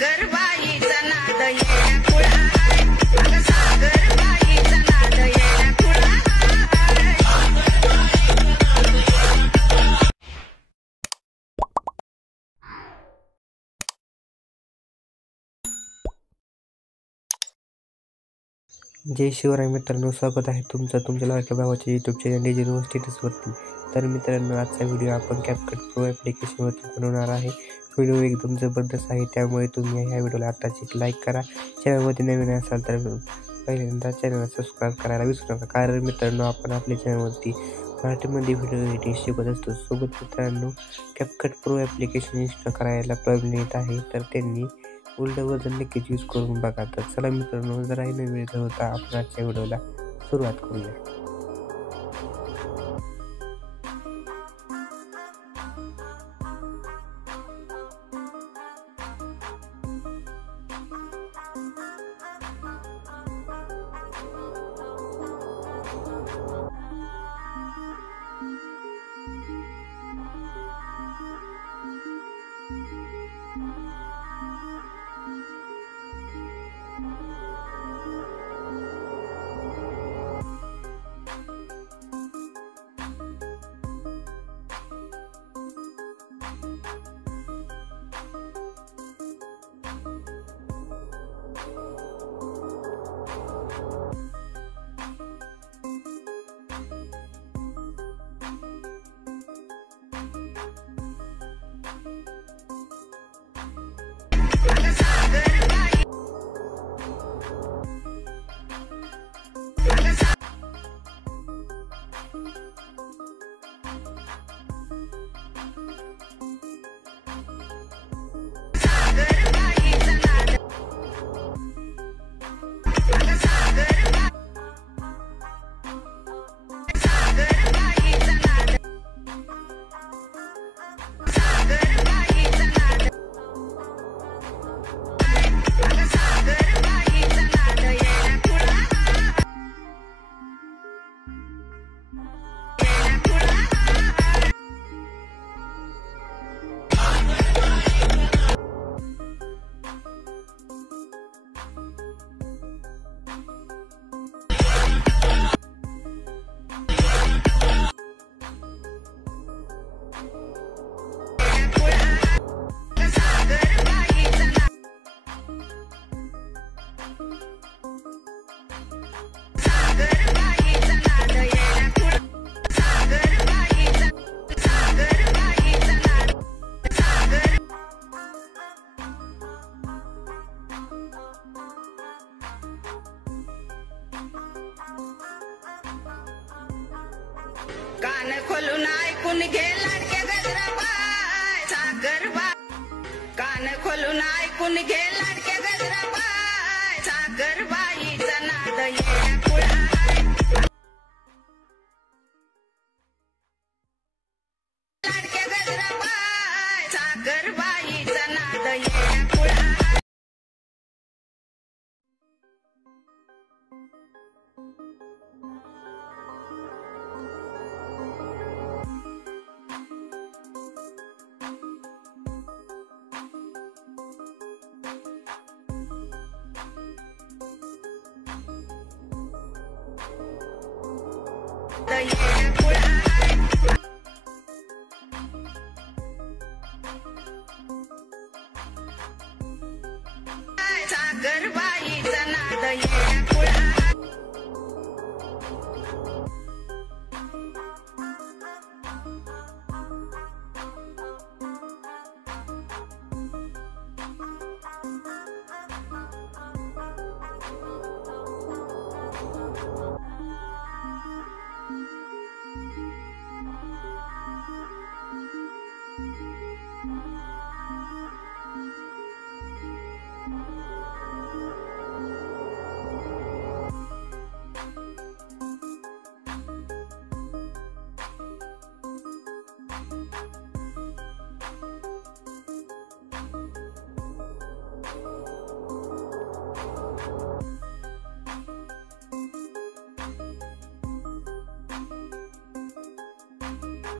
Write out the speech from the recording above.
सागरबाईचा नाद येण्या खुळा हाय, अगं सागरबाईचा नाद येण्या खुळा हाय. जय शिवराय मित्रांनो, स्वागत आहे तुमचं तुमच्या लाडक्या भावाच्या यूट्यूब चॅनल डीजे स्टेटसवरती. तर मित्रांनो, आजचा व्हिडिओ आपण CapCut Pro ॲप्लिकेशनवरती बनवणार आहे. व्हिडिओ एकदम जबरदस्त आहे, त्यामुळे तुम्ही ह्या व्हिडिओला आत्ताच एक लाईक करा. चॅनलमध्ये नवीन असाल तर पहिल्यांदा चॅनलला सबस्क्राईब करायला विसरू नका, कारण मित्रांनो आपण आपल्या चॅनलवरती मराठीमध्ये व्हिडिओ एडिटिंग शिकत असतो. सोबत मित्रांनो, CapCut Pro ॲप्लिकेशन इन्स्टॉल करायला प्रॉब्लेम येत आहे, तर त्यांनी उलट वजन नक्कीच यूज करून बघा. तर चला मित्रांनो, जराही न वेळ होता आपण आजच्या व्हिडिओला सुरुवात करूया. कान खोलून ऐकून घे लाडक्या गजराबाई सागरबाई, कान खोलून ऐकून घे लाडक्या गजराबाई सागरबाईचा नाद येण्या खुळा हाय, लाडक्या गजराबाई सागरबाईचा नाद येण्या खुळा हाय. सागरबाईचा नाद येण्या